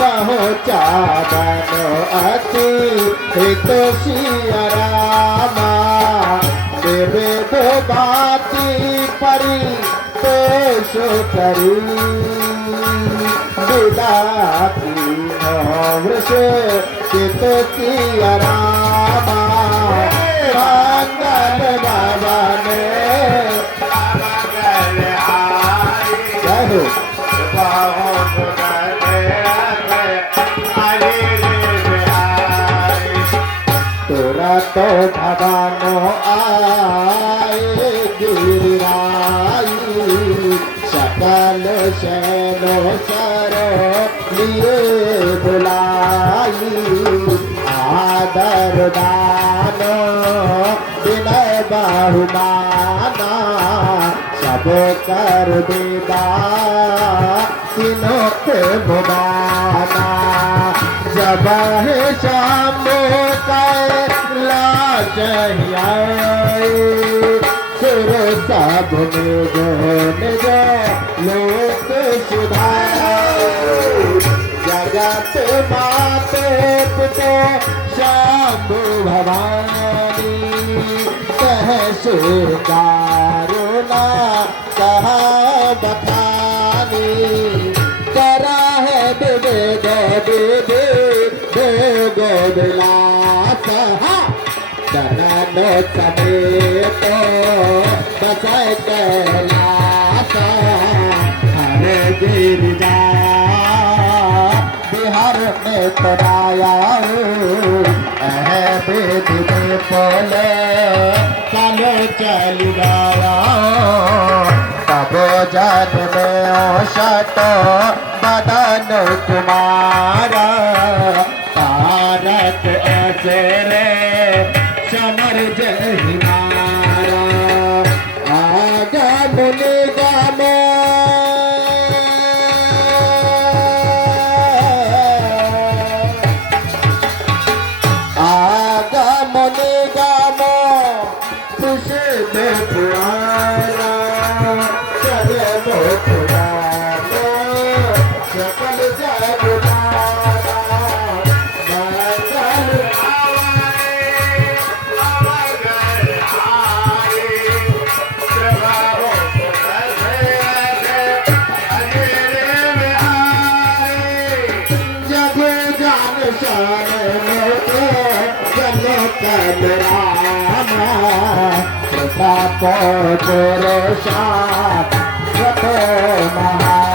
पहुँचावनो अति हित सिया रामा देवे दो बाती परी पेश करी विदाती वृष चित किया रामा मंगल बाबा ने जय हो तोरा तो भगवानो आए गिरिराई सकल शैलो सरो लिए बुलाई आदर दानो विनय बहुमाना सब कर देदा तीनों के मुबाना जब है शाम कैलाश सुर सब निज लोक सुधार जगत माते पिते शंभु भवानी कह से दारुणा कहा बखानी करा है विवेक विधि भोग विलास जनन समेत बसै कैलास हरे गिरिजा बिहार में तराया वेद में बोले चलो चल गया तब जन में औषट बदन कुमारा तारक ऐसे रे समर जय मारा आगा मुनि गामो आगा मुनि गामो प्रसिद्ध पुराना चलो पुराना सकल प्रताप पुरुषा महा